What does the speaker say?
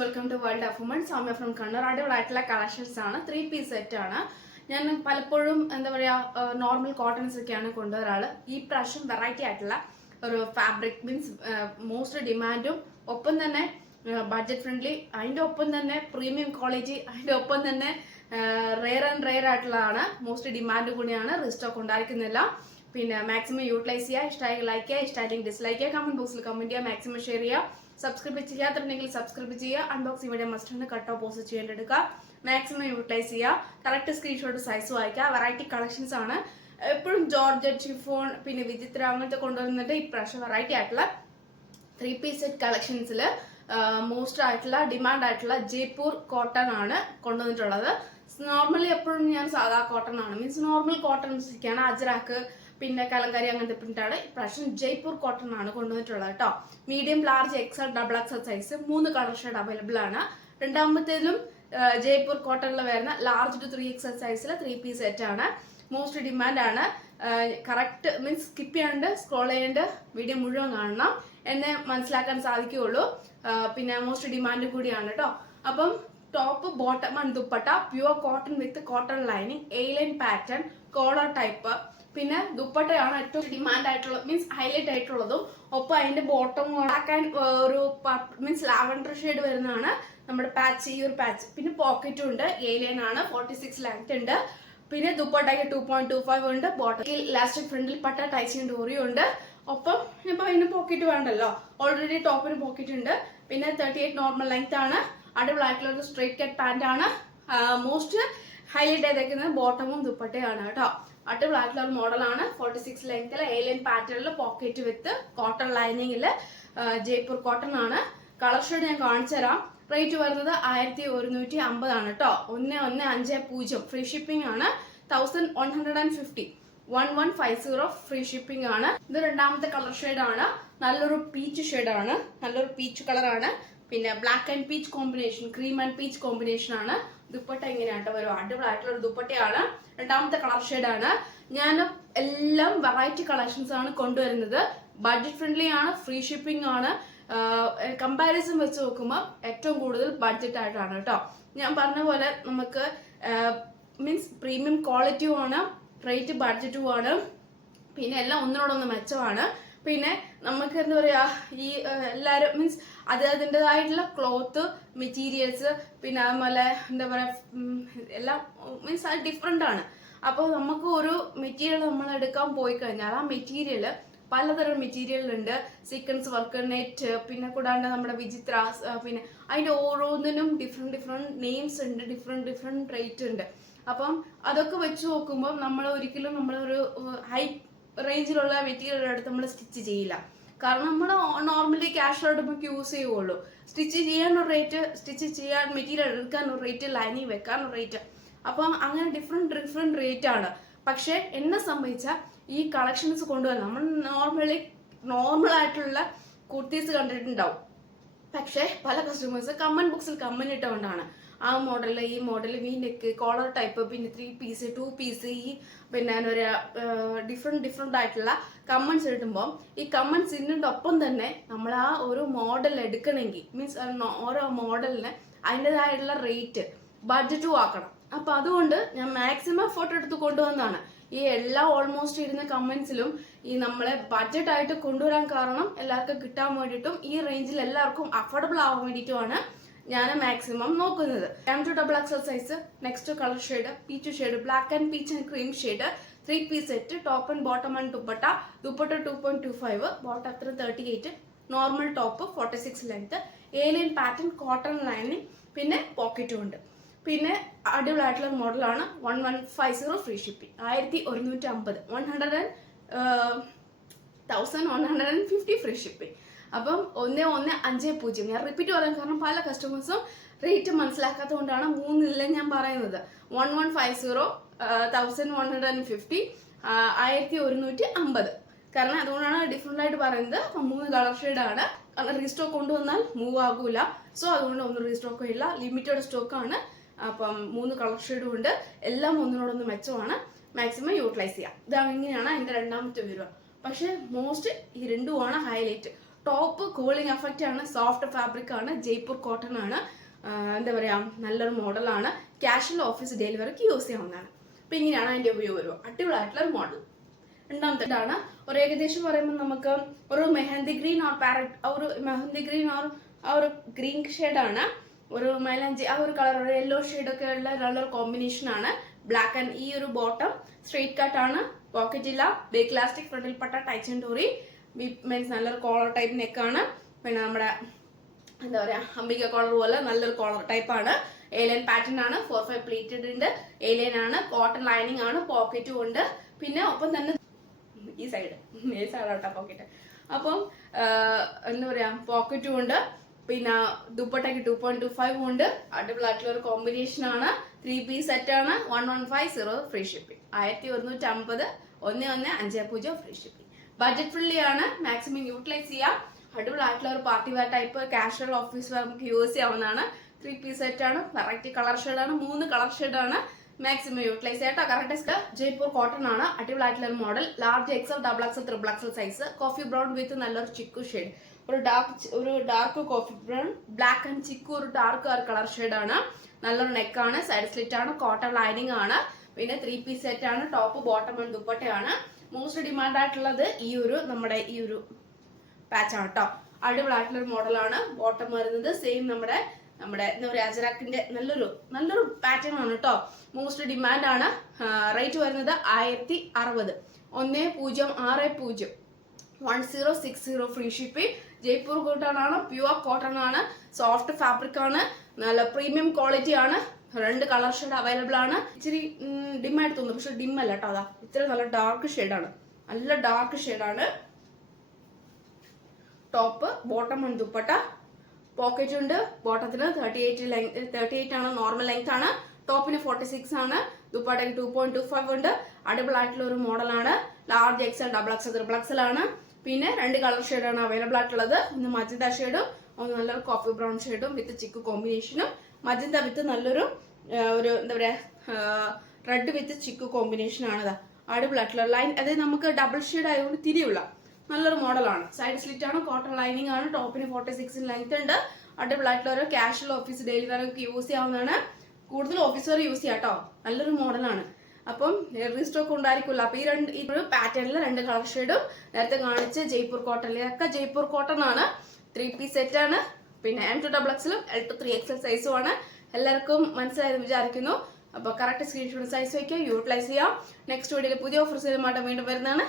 Welcome to world of women. Soumya from Kannur. അടിപൊളിയായിട്ടുള്ള collections ആണ്. 3 piece set ആണ്. ഞാൻ പലപ്പോഴും എന്താ പറയുക നോർമൽ കോട്ടൺസ് ഒക്കെയാണ് കൊണ്ടുവരാറ്. ഈ പ്രാവശ്യം വെറൈറ്റി ആയിട്ടുള്ള ഒരു ഫാബ്രിക് മീൻസ് മോസ്റ്റ് ഡിമാൻഡും ഒപ്പം തന്നെ ബഡ്ജറ്റ് ഫ്രണ്ട്ലി, അതിൻ്റെ ഒപ്പം തന്നെ പ്രീമിയം ക്വാളിറ്റി, അതിൻ്റെ ഒപ്പം തന്നെ റെയർ ആൻഡ് റെയർ ആയിട്ടുള്ളതാണ്. മോസ്റ്റ് ഡിമാൻഡ് കൂടിയാണ്. റീസ്റ്റോക്ക് ഉണ്ടായിരിക്കുന്നില്ല. പിന്നെ മാക്സിമം യൂട്ടിലൈസ് ചെയ്യുക. ഇഷ്ടമായി ലൈക്ക് ചെയ്യുക, ഇഷ്ടമായില്ലെങ്കിൽ ഡിസ്ലൈക്ക് ചെയ്യുക, കമന്റ് ബോക്സിൽ കമന്റ് ചെയ്യുക, മാക്സിമം ഷെയർ ചെയ്യുക. സബ്സ്ക്രൈബ് ചെയ്യാത്തുണ്ടെങ്കിൽ സബ്സ്ക്രൈബ് ചെയ്യുക. അൺബോക്സിംഗ് വീഡിയോ മസ്റ്റ് ഒന്ന് കട്ടോ പോസ്റ്റ് ചെയ്യേണ്ടെടുക്കുക. മാക്സിമം യൂട്ടിലൈസ് ചെയ്യുക. കറക്റ്റ് സ്ക്രീൻഷോട്ട് സൈസ് വായിക്കുക. വെറൈറ്റി കളക്ഷൻസ് ആണ്. എപ്പോഴും ജോർജറ്റ്, ഷിഫോൺ, പിന്നെ വിചിത്ര അങ്ങനത്തെ കൊണ്ടുവന്നിട്ട് ഇപ്രാവശ്യം വെറൈറ്റി ആയിട്ടുള്ള 3 പീസ് സെറ്റ് കളക്ഷൻസിൽ മോസ്റ്റ് ആയിട്ടുള്ള ഡിമാൻഡ് ആയിട്ടുള്ള ജയ്പൂർ കോട്ടൺ ആണ് കൊണ്ടുവന്നിട്ടുള്ളത്. നോർമലി എപ്പോഴും ഞാൻ സാധാ കോട്ടൺ ആണ് മീൻസ് നോർമൽ കോട്ടൺസ് ഒക്കെയാണ്. അജ്രാക്ക്, പിന്നെ കലങ്കാരി അങ്ങനത്തെ പ്രിന്റാണ്. ഇപ്രാവശ്യം ജയ്പൂർ കോട്ടൺ ആണ് കൊണ്ടുവന്നിട്ടുള്ളത് കേട്ടോ. Medium, large, XL, double XL size 3 colour shade available ആണ്. രണ്ടാമത്തേതിലും ജയ്പൂർ കോട്ടണിൽ വരുന്ന ലാർജ് ടു 3XL സൈസിൽ 3 പീസ് സെറ്റ് ആണ്. മോസ്റ്റ് ഡിമാൻഡ് ആണ്. കറക്റ്റ് മീൻസ് സ്കിപ്പ് ചെയ്യാണ്ട് സ്ക്രോൾ ചെയ്യാണ്ട് വീഡിയോ മുഴുവൻ കാണണം, എന്നെ മനസ്സിലാക്കാൻ സാധിക്കുകയുള്ളൂ. പിന്നെ മോസ്റ്റ് ഡിമാൻഡ് കൂടിയാണ് കേട്ടോ. അപ്പം top, bottom and dupatta pure cotton with cotton lining, A-line pattern, collar type. പിന്നെ ദുപ്പട്ടയാണ് ഏറ്റവും ഡിമാൻഡ് ആയിട്ടുള്ളത് മീൻസ് ഹൈലൈറ്റ് ആയിട്ടുള്ളതും. ഒപ്പം അതിന്റെ ബോട്ടം ആക്കാൻ ഒരു മീൻസ് ലാവൻഡർ ഷെയ്ഡ് വരുന്നതാണ് നമ്മുടെ പാച്ച്, ഈ ഒരു പാച്ച്. പിന്നെ പോക്കറ്റും ഉണ്ട്. A-line ആണ്. 46 ലെങ്ത് ഉണ്ട്. പിന്നെ ദുപ്പട്ടയ്ക്ക് 2.25 ഉണ്ട്. ബോട്ടത്തിൽ ഇലാസ്റ്റിക് ഫ്രണ്ടിൽ പട്ട ടൈച്ചിങ് ഡോറിയും ഉണ്ട്. ഒപ്പം ഇപ്പൊ അതിന് പോക്കറ്റ് വേണ്ടല്ലോ, ഓൾറെഡി ടോപ്പിന് പോക്കറ്റ് ഉണ്ട്. പിന്നെ 38 നോർമൽ ലെങ്ത് ആണ്. അടിപൊളിയായിട്ടുള്ള ഒരു സ്ട്രേറ്റ് കട്ട് പാന്റ് ആണ്. മോസ്റ്റ് ഹൈലൈറ്റ് ചെയ്തേക്കുന്നത് ബോട്ടമും ദുപ്പട്ടയാണ് കേട്ടോ. അടിപൊളിയായിട്ടുള്ള ഒരു മോഡലാണ്. 46 ലെങ്ത്തിൽ A-line പാറ്റേണിൽ പോക്കറ്റ് വിത്ത് കോട്ടൺ ലൈനിങ്ങിൽ ജയ്പൂർ കോട്ടൺ ആണ്. കളർ ഷെയ്ഡ് ഞാൻ കാണിച്ചു തരാം. റേറ്റ് വരുന്നത് 1150 ആണ് കേട്ടോ. 1150 ഫ്രീ ഷിപ്പിംഗ് ആണ്. 1150 1150 ഫ്രീ ഷിപ്പിംഗ് ആണ്. ഇത് രണ്ടാമത്തെ കളർ ഷെയ്ഡ് ആണ്. നല്ലൊരു പീച്ച് ഷെയ്ഡ് ആണ്. നല്ലൊരു പീച്ച് കളർ ആണ്. പിന്നെ black and peach combination, cream and peach combination ആണ്. ദുപ്പട്ട ഇങ്ങനെയായിട്ട് വരും. അടിപൊളിയായിട്ടുള്ള ഒരു ദുപ്പട്ടയാണ്. രണ്ടാമത്തെ കളർ ഷെയ്ഡ് ആണ്. ഞാൻ എല്ലാം വെറൈറ്റി കളക്ഷൻസ് ആണ് കൊണ്ടുവരുന്നത്. ബഡ്ജറ്റ് ഫ്രണ്ട്ലി ആണ്. ഫ്രീ ഷിപ്പിംഗ് ആണ്. കമ്പാരിസൺ വെച്ച് നോക്കുമ്പോൾ ഏറ്റവും കൂടുതൽ ബഡ്ജറ്റ് ആയിട്ടാണ് കേട്ടോ. ഞാൻ പറഞ്ഞ പോലെ നമുക്ക് മീൻസ് പ്രീമിയം ക്വാളിറ്റിയും ആണ്, റേറ്റ് ബഡ്ജറ്റും ആണ്. പിന്നെ എല്ലാം ഒന്നിനോടൊന്ന് മെച്ചമാണ്. പിന്നെ നമുക്ക് എന്താ പറയാ, ഈ എല്ലാവരും മീൻസ് അതിൻ്റെതായിട്ടുള്ള ക്ലോത്ത്, മെറ്റീരിയൽസ്, പിന്നെ അതുപോലെ എന്താ പറയാ എല്ലാം മീൻസ് അത് ഡിഫറെൻ്റ് ആണ്. അപ്പോൾ നമുക്ക് ഒരു മെറ്റീരിയൽ നമ്മൾ എടുക്കാൻ പോയി കഴിഞ്ഞാൽ ആ മെറ്റീരിയൽ പലതരം മെറ്റീരിയലുണ്ട്. സീക്വൻസ് വർക്ക്, നെറ്റ്, പിന്നെ കൂടാണ്ട് നമ്മുടെ വിചിത്ര, പിന്നെ അതിൻ്റെ ഓരോന്നിനും ഡിഫറെൻറ്റ് നെയിംസ് ഉണ്ട്, ഡിഫറെൻറ്റ് റേറ്റ് ഉണ്ട്. അപ്പം അതൊക്കെ വെച്ച് നോക്കുമ്പോൾ നമ്മൾ ഒരിക്കലും നമ്മളൊരു ഹൈ റേഞ്ചിലുള്ള മെറ്റീരിയൽ എടുത്ത് നമ്മൾ സ്റ്റിച്ച് ചെയ്യില്ല. കാരണം നമ്മൾ നോർമലി ക്യാഷ്വലായിട്ട് നമുക്ക് യൂസ് ചെയ്യുള്ളൂ. സ്റ്റിച്ച് ചെയ്യാനൊരു റേറ്റ്, സ്റ്റിച്ച് ചെയ്യാൻ മെറ്റീരിയൽ എടുക്കാനൊരു റേറ്റ്, ലൈനിങ് വെക്കാനൊരു റേറ്റ്. അപ്പം അങ്ങനെ ഡിഫറെൻറ്റ് റേറ്റ് ആണ്. പക്ഷെ എന്നെ സംബന്ധിച്ചാൽ ഈ കളക്ഷൻസ് കൊണ്ടുവന്ന് നമ്മൾ നോർമൽ ആയിട്ടുള്ള കുർത്തീസ് കണ്ടിട്ടുണ്ടാവും. പക്ഷെ പല കസ്റ്റമേഴ്സ് കമന്റ് ബോക്സിൽ കമന്റ് ഇട്ടുകൊണ്ടാണ് ആ മോഡൽ, ഈ model, V neck, collar type, പിന്നെ 3 പീസ്, 2 പീസ്, ഈ പിന്നെ ഒരു ഡിഫറെന്റ് ആയിട്ടുള്ള കമന്റ്സ് ഇടുമ്പോൾ ഈ കമന്റ്സ് ഇതിനോടൊപ്പം തന്നെ നമ്മൾ ആ ഒരു മോഡൽ എടുക്കണമെങ്കിൽ മീൻസ് ഓരോ മോഡലിന് അതിൻ്റെതായിട്ടുള്ള റേറ്റ് ബഡ്ജറ്റും ആക്കണം. അപ്പൊ അതുകൊണ്ട് ഞാൻ മാക്സിമം എഫേർട്ട് എടുത്ത് കൊണ്ടുവന്നതാണ്. ഈ എല്ലാ ഓൾമോസ്റ്റ് ഇരുന്ന കമന്റ്സിലും ഈ നമ്മളെ ബഡ്ജറ്റ് ആയിട്ട് കൊണ്ടുവരാൻ കാരണം എല്ലാവർക്കും കിട്ടാൻ വേണ്ടിയിട്ടും ഈ റേഞ്ചിൽ എല്ലാവർക്കും അഫോർഡബിൾ ആവാൻ വേണ്ടിയിട്ടുമാണ് ഞാൻ മാക്സിമം നോക്കുന്നത്. 2XL size. Next colour shade peach shade, black and peach and cream shade. 3 piece set. Top and bottom and dupatta 2.25, bottom 38, normal top 46 length, A-line pattern, cotton lining, പിന്നെ പോക്കറ്റും ഉണ്ട്. പിന്നെ അടിപൊളിയായിട്ടുള്ള മോഡലാണ്. 1150 ഫ്രീ ഷിപ്പിംഗ്. 1150 1150 free shipping. അപ്പം 1150. ഞാൻ repeat പറയാൻ കാരണം പല കസ്റ്റമേഴ്സും റേറ്റ് മനസ്സിലാക്കാത്തത് കൊണ്ടാണ് 3 ഞാൻ പറയുന്നത്. 1150 1150 1150. കാരണം അതുകൊണ്ടാണ് ഡിഫറെന്റ് ആയിട്ട് പറയുന്നത്. അപ്പം 3 കളർ ഷെയ്ഡാണ്. കാരണം റീസ്റ്റോക്ക് കൊണ്ടുവന്നാൽ മൂവ് ആകൂല. സോ അതുകൊണ്ട് ഒന്നും റീസ്റ്റോക്ക് ഇല്ല, ലിമിറ്റഡ് സ്റ്റോക്കാണ്. അപ്പം 3 കളർ ഷെയ്ഡും ഉണ്ട്. എല്ലാം ഒന്നിനോടൊന്ന് മെച്ചമാണ്. മാക്സിമം യൂട്ടിലൈസ് ചെയ്യാം. ഇതങ്ങനെയാണ് അതിന്റെ രണ്ടാമത്തെ വരിക. പക്ഷെ മോസ്റ്റ് ഈ രണ്ടുമാണ് ഹൈലൈറ്റ്. ടോപ്പ് കൂളിംഗ് എഫക്റ്റ് ആണ്, സോഫ്റ്റ് ഫാബ്രിക് ആണ്, ജയ്പൂർ കോട്ടൺ ആണ്. എന്താ പറയുക, നല്ലൊരു മോഡലാണ്. കാഷ്വൽ ഓഫീസ് ഡെലിവറിക്ക് യൂസ് ചെയ്യാവുന്നതാണ്. അപ്പം ഇങ്ങനെയാണ് അതിൻ്റെ ഉപയോഗം വരുമോ. അടിപൊളിയായിട്ടുള്ള ഒരു മോഡൽ. രണ്ടാമത്തെ ഇതാണ് ഒരു ഏകദേശം പറയുമ്പോൾ നമുക്ക് ഒരു മെഹന്തി ഗ്രീൻ ഓർ പാരറ്റ്, ഒരു മെഹന്തി ഗ്രീൻ ഓർ ആ ഒരു ഗ്രീൻ ഷെയ്ഡാണ്, ഒരു മൈലാഞ്ചി ആ ഒരു കളർ, ഒരു യെല്ലോ ഷെയ്ഡൊക്കെ ഉള്ള നല്ലൊരു കോമ്പിനേഷൻ ആണ്. ബ്ലാക്ക് ആൻഡ് ഈ ഒരു ബോട്ടം സ്ട്രെയിറ്റ് കട്ട് ആണ്, പോക്കറ്റ് ഇല്ല, ബേക്ക് ലാസ്റ്റിക്, ഫ്രണ്ടിൽ പട്ട, ടൈച്ച് ആൻഡ് ഡോറി, മീൻസ് നല്ലൊരു കോളർ ടൈപ്പ് നെക്കാണ്. പിന്നെ നമ്മുടെ എന്താ പറയുക അംബിക കോളർ പോലെ നല്ലൊരു കോളർ ടൈപ്പാണ്. ഏലിയൻ പാറ്റേൺ ആണ്, 4-5 പ്ലീറ്റഡ് ഉണ്ട്, ഏലിയൻ ആണ്, കോട്ടൺ ലൈനിങ് ആണ്, പോക്കറ്റും ഉണ്ട്. പിന്നെ ഒപ്പം തന്നെ ഈ സൈഡാട്ടോ പോക്കറ്റ്. അപ്പം എന്താ പറയുക പോക്കറ്റും ഉണ്ട്. പിന്നെ ദുപ്പട്ടയ്ക്ക് 2.25 ഉണ്ട്. അടിപൊളിയായിട്ടുള്ള ഒരു കോമ്പിനേഷൻ ആണ്. 3 പീസ് സെറ്റ് ആണ്. 1150 free shipping. 1150 1150 free shipping. Budget friendly ആണ്, മാക്സിമം യൂട്ടിലൈസ് ചെയ്യാം. അടിപൊളിയായിട്ടുള്ള ഒരു party wear type casual office wear നമുക്ക് യൂസ് ചെയ്യാവുന്നതാണ്. 3 പീസ് സെറ്റ് ആണ്, വെറൈറ്റി കളർ ഷെയ്ഡാണ്, 3 കളർ ഷെയ്ഡാണ്. മാക്സിമം യൂട്ടിലൈസ് ചെയ്യട്ടോ. കറക്റ്റ് ജയ്പൂർ കോട്ടൺ ആണ്, അടിപൊളിയായിട്ടുള്ള ഒരു model. Large XL, double XL, triple XL size. Coffee brown with നല്ലൊരു ചിക്കു ഷെയ്ഡ്, ഒരു dark coffee brown, black and ചിക്കു ഒരു ഡാർക്ക് കളർ ഷെയ്ഡാണ്. നല്ലൊരു നെക്കാണ്, സൈഡ് സ്ലിറ്റ് ആണ്, കോട്ടൺ ലൈനിങ് ആണ്. പിന്നെ 3 പീസ് സെറ്റ് ആണ്, ടോപ്പ് ബോട്ടം ആൻഡ് ദുപ്പട്ടയാണ്. മോസ്റ്റ് ഡിമാൻഡ് ആയിട്ടുള്ളത് നമ്മുടെ ഈ ഒരു പാച്ച് ആണ് കേട്ടോ. അടിപൊളിയായിട്ടുള്ള ഒരു മോഡലാണ്. ബോട്ടം വരുന്നത് സെയിം നമ്മുടെ എന്താ പറയുക അജറാക്കിന്റെ നല്ലൊരു പാറ്റേൺ ആണ് കേട്ടോ. മോസ്റ്റ് ഡിമാൻഡ് ആണ്. റേറ്റ് വരുന്നത് 1060, 1060, 1060 ഫ്രീ ഷിപ്പിംഗ്. ജയ്പൂർ കോട്ടൺ ആണ്, പ്യുവർ കോട്ടൺ ആണ്, സോഫ്റ്റ് ഫാബ്രിക് ആണ്, നല്ല പ്രീമിയം ക്വാളിറ്റി ആണ്. 2 കളർ ഷെയ്ഡ് അവൈലബിൾ ആണ്. ഇച്ചിരി ഡിമ്മായിട്ട് തോന്നുന്നു, പക്ഷെ ഡിം അല്ല കേട്ടോ. അതാ ഇത്ര നല്ല ഡാർക്ക് ഷെയ്ഡാണ്, നല്ല ഡാർക്ക് ഷെയ്ഡാണ്. Top bottom and dupatta, pocket ഉണ്ട്. ബോട്ടത്തിന് 38 ആണ്, നോർമൽ ലെങ്ത് ആണ്. ടോപ്പിന് 46 ആണ്, ദുപ്പട്ടയ്ക്ക് 2.25 ഉണ്ട്. അടിപൊളിയായിട്ടുള്ള ഒരു മോഡലാണ്. Large XL, double XL, triple Excel ആണ്. പിന്നെ 2 കളർ ഷെയ്ഡാണ് അവൈലബിൾ ആയിട്ടുള്ളത്. ഒന്ന് മജന്ത ഷെയ്ഡും ഒന്ന് നല്ലൊരു കോഫി ബ്രൗൺ ഷെയ്ഡും വിത്ത് ചിക്കു കോമ്പിനേഷനും. മജന്ത വിത്ത് നല്ലൊരു എന്താ പറയുക റെഡ് വിത്ത് ചിക്കു കോമ്പിനേഷൻ ആണ്. അടിപൊളിയായിട്ടുള്ള ലൈൻ, അതായത് നമുക്ക് ഡബിൾ ഷെയ്ഡ് ആയതുകൊണ്ട് തിരിയുള്ള നല്ലൊരു മോഡലാണ്. സൈഡ് സ്ലിറ്റ് ആണ്, കോട്ടൺ ലൈനിങ് ആണ്. ടോപ്പിന് 46 ലെങ്ത് ഉണ്ട്. അടിപൊളിയായിട്ടുള്ള ഒരു കാഷ്വൽ ഓഫീസ് ഡെയിലി വെയർക്ക് യൂസ് ചെയ്യാവുന്നതാണ്. കൂടുതൽ ഓഫീസ് വെയർ യൂസ് ചെയ്യാം കേട്ടോ. നല്ലൊരു മോഡലാണ്. അപ്പം റീസ്റ്റോക്ക് ഉണ്ടായിരിക്കില്ല. അപ്പൊ ഈ ഒരു പാറ്റേണിൽ 2 കളർ ഷെയ്ഡും നേരത്തെ കാണിച്ച് ജയ്പൂർ കോട്ടണിലൊക്കെ ജയ്പൂർ കോട്ടൺ ആണ്. 3 പീസ് സെറ്റ് ആണ്. പിന്നെ M2XL, L2 3XL സൈസും ആണ്. എല്ലാവർക്കും മനസ്സിലായെന്ന് വിചാരിക്കുന്നു. അപ്പോൾ കറക്റ്റ് സ്ക്രീൻഷോട്ട് സൈസ് വയ്ക്കുക, യൂട്ടിലൈസ് ചെയ്യാം. നെക്സ്റ്റ് വീഡിയോയിൽ പുതിയ ഓഫർ സെയിലുമായിട്ട് വീണ്ടും വരുന്നതാണ്.